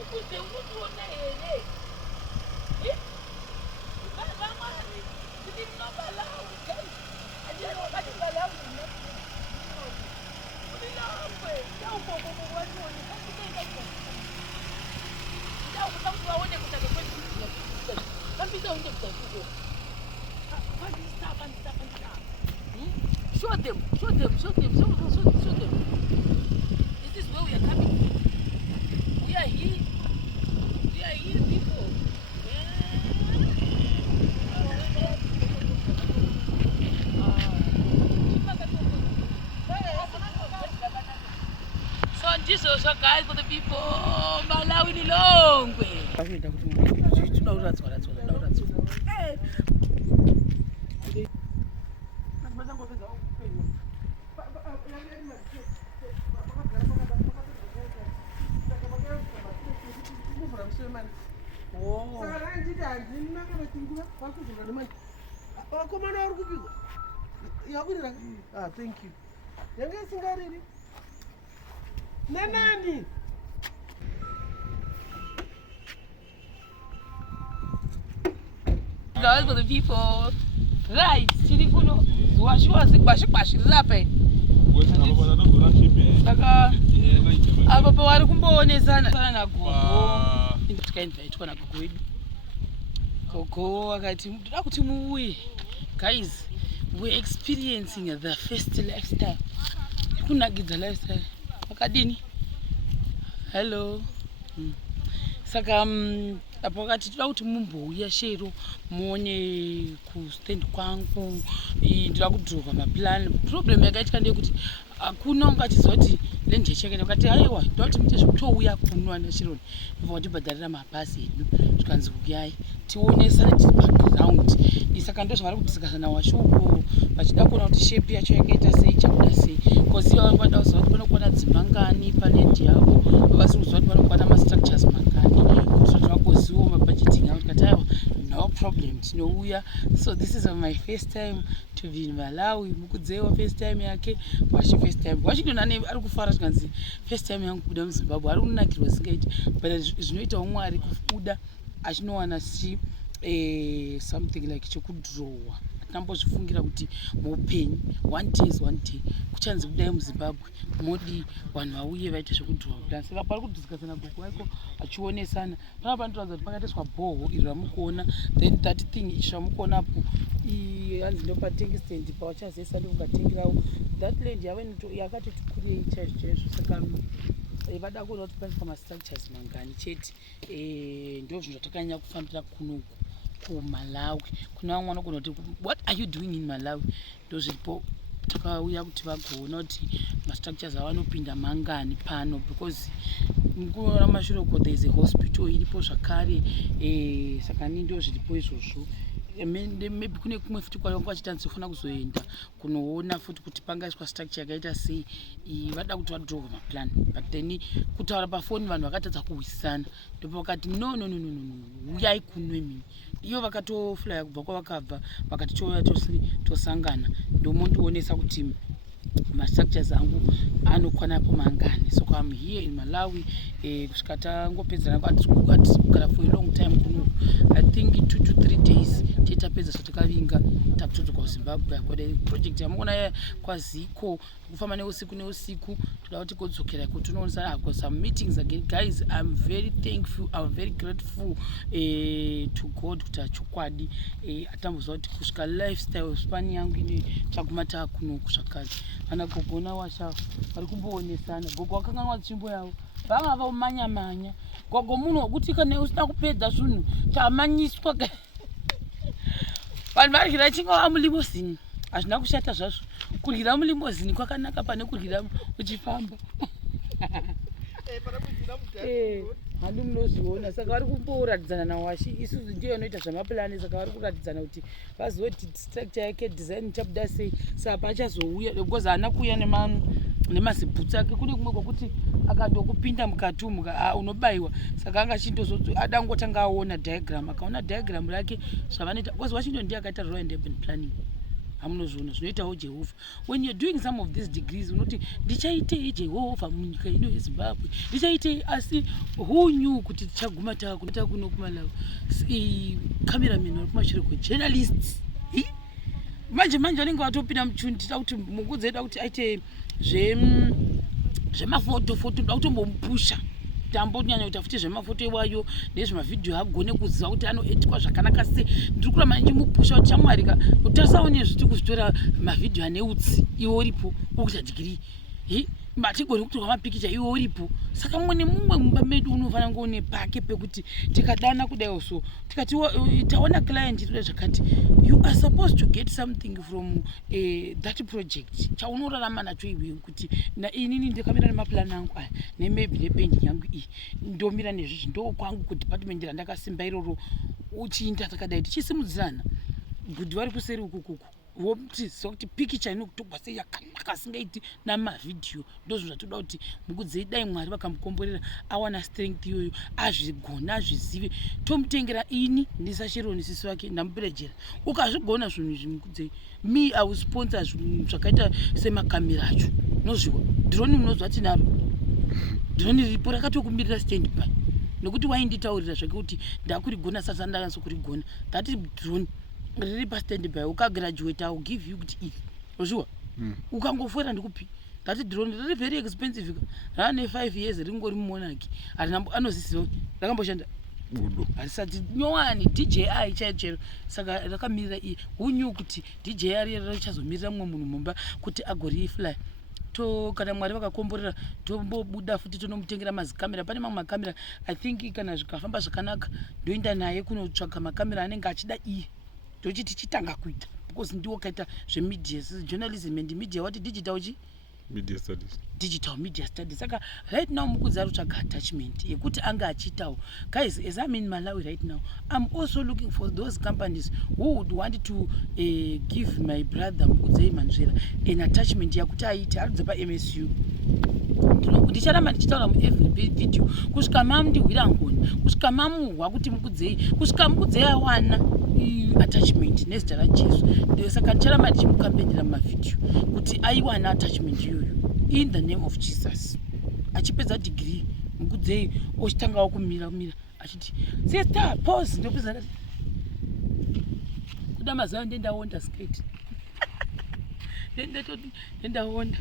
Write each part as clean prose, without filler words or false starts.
ukuze ukuona hele Balamani silinobalawu ajero kati balawu ulilambe yawubobo bobani kasiteka ndawo kusakuwaone kutaka kwetu kambiza unje kutatuko stop. Show them. This is where we are coming. We are here people. So this also guys for the people Malawi ni longwe. Thank you. Nanani. Guys for the people. Right, Silifuno. Washiwazi kwashi lapha. Saka aba wari kumboonezana sana gogo. Ndikainvite kana gogo wedu. Gogo akati ndoda kuti muuye. Guys, we're experiencing the first lifestyle. Kunagidza lifestyle. Akadini. Hello. Saka apo wakati toda kuti mumbouya shero muone ku stand kwangu ndoda kudroga maplan. Problem yakaitika ndeyekuti akuna ungachizoti lenjecheke wakati haiwa ndoda kuti muite zvekutouya kunwa nashironi ndobva watibhadharira mabhasi edu tikanzi uyai tionesana tiri background. Saka ndozvavari kudisakasana washoko vachida kuona kuti shape yacho yakaita sei chakuda sei because ivo vanoda kuziva kuti panokwana dzimangani panendi yavo havasi kuziva kuti panokwana mastructures mangani kuti vagozivawo mabudgeting avo tikati aiwa no problem tinouya. So this is my first time to be in Malawi. Mukudzewa first time yake washi first time washindonane ari kufara tikanzi first time yangu kubuda muZimbabwe ari kunakirwa singaiti but zvinoita umwari kubuda achinowana something like chekudrowa atambozvifungira kuti muupenyu one day kuchanzi kudai muZimbabwe modi vanhu vauye vaite zvekudrowa kudai. Saka pari kudhisikasana gogo vaiko achionesana panapa panotoradza kuti pakatiswa bhoho iri ramukuona then that thing ichi ramukuonapo hanzi ndopatengi stand pawachazesa ndokukatengerawo that land yave yakatotikurei chaizvo. Saka vada kuona kuti paniswa mastructures mangani chete ndo zvinhu zvatakanyanya kufambira kunoku kuMalawi. Kuna vamwe vanogona kuti what are you doing in Malawi ndo zviripo takauya kuti vagoona kuti mastructures avanopinda mangani pano because mukuona mashuroko there is a hospital iripo zvakare saka ni ndo zviripo izvozvo. Maybe kune kumwe futi kwavanga vachitanzofana kuzoenda kunoona futi kuti pangaiswa structure yakaita sei vada kuti vadroga maplan but then kutaura pafoni vanhu vakatadza kuwisana ndipo vakati no uyai kunwe mini ivo vakatoflya kubva kwavakabva vakati touya tosangana ndomondionesa kuti mastructures angu anokwanapo mangani. So I'm here in Malawi kusvika tangopedzana kugara for a long time kuno I think 2 to 3 days titapedza zvatakavinga takutodzoka kuZimbabwe kwade project yamuona kwaziko kufamba neusiku toda kuti kodzokera kuti tunoona because some meetings again. Guys, I'm very thankful, I'm very grateful to God kuti achokwadi atambozwa kuti kusvika lifestyle span yangu ine tagumata kuno kusvakare ana gogona washa vari kumboonesana. Gogo wakanganwa tsvimbo yavo vanga vaumanya gogo munhu wokuti kana usina kupedza zvinhu tamanyiswa vanhu varyira chingava mulimosini hazvina kushata zvazvo. Kuryira mulimosini kwakanaka pane kuryira uchifamba handi munozviona. Saka vari kumboratidzana nawashi isusu ndiyo inoita zvamapurani. Saka vari kuratidzana kuti vazive kuti structure yake design ichabuda sei saka pachazouya because haana kuuya nemazibhutsi ake. Kune kumwe kwokuti akandokupinda mukati unobayiwa. Saka anga ada ngotanga aona diagram akaona diagram rake zvavanoita because Washington ndiye akaita Royal and Urban Planning hamunozviona zvinoitawo Jehovha. When you're doing some of these degrees unoti ndichaitei Jehovha munyika ino yeZimbabwe, ndichaitei, asi who knew kuti tichaguma takuita kuno kuMalawi cameraman vari kumashure kwejournalists. Manje vanenge vatopinda muchundi, tida kuti mukudzi eida kuti aite zvemafoto toda kutombomupusha tambonyanya kuti afuti zvemafoto iwayo nezvemavidhio agone kuziva kuti anoetikwa zvakanaka sei. Ndiri kuramba ndichimupusha kuti chamwarika utarisawo nezviti kuzvitora mavidhio ane utsi iwe uripo ukuita digiri matigori kutorwa mapikicha iwe uripo. Saka mumwe nemumwe mumba medu unofanira kunge une pake pekuti tikadana kudai so tikati taona client toda zvakati, you are supposed to get something from that project chaunorarama nacho iwe, kuti inini ndikamira nemaplan angu aya nemaybe nependi yangu iyi ndomira nezvizvi ndo kwangu kudepartment randakasimba iroro uchiinda takadai tichisimudzirana gudhi vari kuseri ukukuku woptiza kuti pikicha inokutogwa sei yakanaka singaiti namavidhio. Ndozvo zvatoda kuti mukudzi dai Mwari vakamukomborera awana strength iyoyo azvigona azvizive tomutengera ini ndisashironi sisi wake ndamupirejera. Ukazvigona zvinhu izvi mukudzi me I will sponsor zvinhu zvakaita semakamera acho nozviwa drone munozva tinaro drone ripo rakatokumirira stand by nokuti wainditaurira zvake kuti ndakurigona sasa ndakanso kurigona that drone riri pastand by ukagraduate I will give you kuti ili ozviwa ukangofuera ndikupi that drone riri very expensive rane 5 years ringori mumonaki anozisiwa rakamboshanda harisati nyowani DJI chaichero. Saka rakamirira iyi hunyu kuti DJI riro richazomirira mumwe munhu mumba kuti agorifly to kana Mwari vakakomborera tombobuda futi tonomutengera mazikamera. Pane mamwe makamera I think kana zvikafamba zvakanaka ndoenda naye kunotsvaka makamera anenge achida iye ndochiti chitanga kuita because ndiwo kaita zvemedia journalism and media what digital media studies. Digital media studies. Saka right now mukudzi ari kutsvaga attachment yekuti anga achitawo. Guys, as I'm in Malawi right now, I'm also looking for those companies who would want to give my brother Mukudzi Manzvera an attachment yakuti aite arudza paMSU. Ndicharamba ndichitaura muevery video kusvika mamudihwira ngoni, kusvika mamuhwa kuti Mukudzi, kusvika Mukudzi awana attachment nezita raJesu. Saka ndicharamba ndichimukampenjera mumavidhio kuti aiwana attachment iyoyo in the name of Jesus. Achipedza degree Mukudzi ochitangawo kumira achiti sister pause ndopedza ndati kuda mazuva ndendaonda skate ndendaonda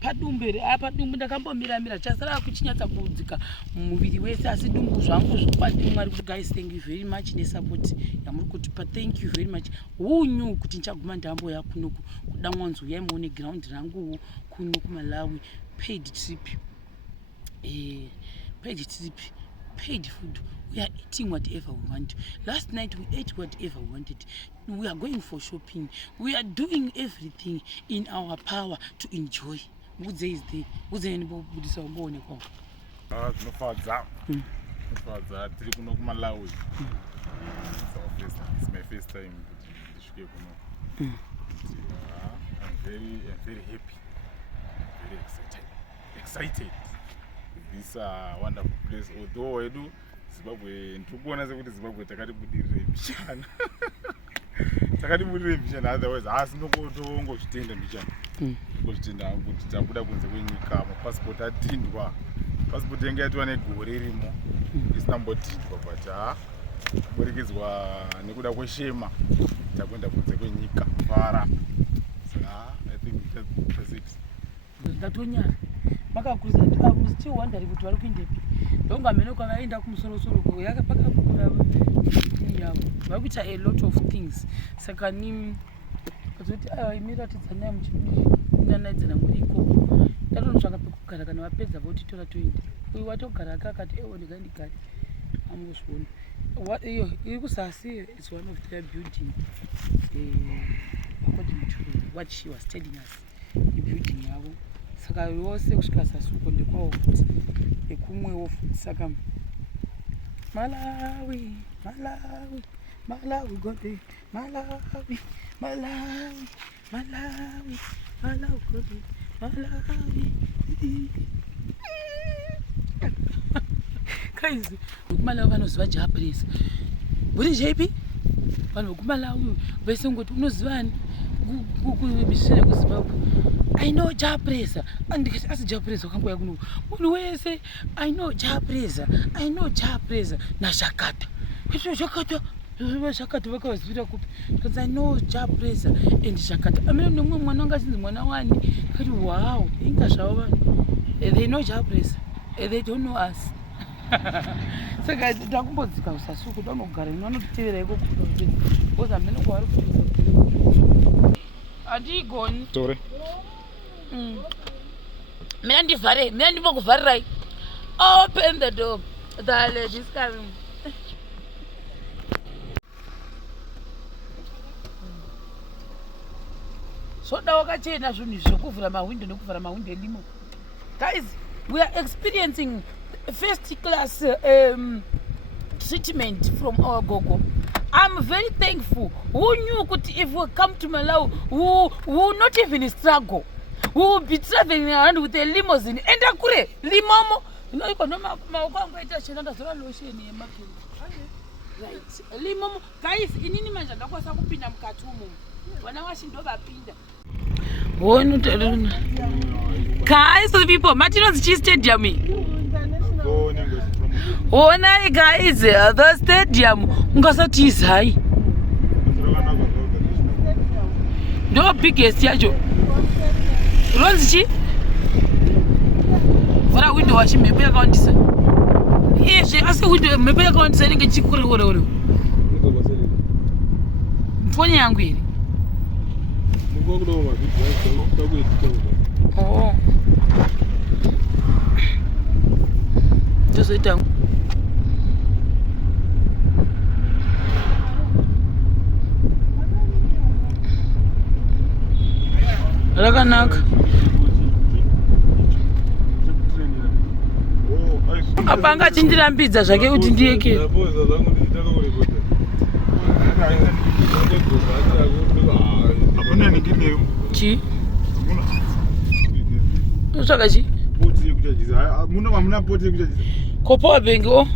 padumbu padumbu ndakambomira chasara kuchinyatsa kuudzika muviri wese asi dumbu zvangu zvikwadi. Mwari kuti guys, thank you very much nesupport yamuri kutipa, thank you very much. Who knew kuti ndichaguma ndamboya kunoku kuda mwanzo yaimuone ground rangu kuno kuMalawi, paid trip paid food. We are eating whatever we want. Last night we ate whatever we wanted. We are going for shopping. We are doing everything in our power to enjoy. Mukudzi is there. Mukudzi ndibobudisa umbone kwa. Zinofadza tiri kuno kuMalawi. It's my first time kuti ndisvike kuno. I'm very happy, very excited with this wonderful place. Although edu Zimbabwe ndikuona sekuti Zimbabwe takatibudirire mishana. Takatibudirire mishana, otherwise asi ndongozvitenda mishana. Ngozvitenda kuti tabuda kunze kwenyika, mapassport atindwa. Passport yangu yatova negore rimo isina mbotindwa, but kuburikizwa nekuda kweshema takwenda kunze kwenyika fara. I think that's it. Ndatonyara makakuza still wondering kuti vari kuindepi. Ndonga meno kwavaenda kumusoro-soro ko yakapakakura yavo vari kuita a lot of things. Saka ni kuzoti imiratidza naye muchinanaidzana muri ikoko ndatonotsvaka pekugara kana vapedza votitora toenda. Uyu watogara akakati ndikaindigari amuzviona iyo iri kusasi. It's one of their building according to what she was telling us, building yavo. Saka vose kusvika sasuko ndekwawo futi ekumwewo futi. Saka Malawi gode Malawi gode Malawi. Guys, kuMalawi vanoziva japresa. Uri JP? Vanhu vekuMalawi vese ngoti unozivani? kumisina kuZimbabwe. I know Japresa. Andikati asi Japresa wakangoya kuno. Munhu wese I know Japresa. I know Japresa naShakata. Kuti Shakata Shakata vakavazivira kupi? Because I know Japresa and Shakata. Amene nomwe mwana wanga chinzi mwana wani. Kati wow, inga zvawo vanhu. They know Japresa. They don't know us. Saka takumbodzika usasuku ndanogara ino anotitevera iko kuti boza mene kwari kuti adigoni Sorry. Mina ndivhare, mina ndimokuvharirai. Open the door. The lady is coming. Soda wakachena zvinhu zvokuvhura mawindo nekuvhara mawindo elimo. Guys, we are experiencing first class treatment from our gogo. I'm very thankful. Who knew if we come to Malawi, we will not even struggle. We will be traveling around with a limousine. And akure limomo. You know, you can know right. Limomo. Guys, inini manja ndakwasa kupinda mukati umu. Wana washindova pinda. One guys, the people, Martino's Chi Stadium. Oh, nice guys, the stadium. Ngasati is high. No biggest yacho. Ronzi for a window washing me pay account. Yes, I ask window me pay account selling a chick. Phone yangu. Oh. Just sit down. Rakanaka. Apanga chindirambidza zvake kuti ndiyeke. Chi? Usaka chi? Kopa bengi o.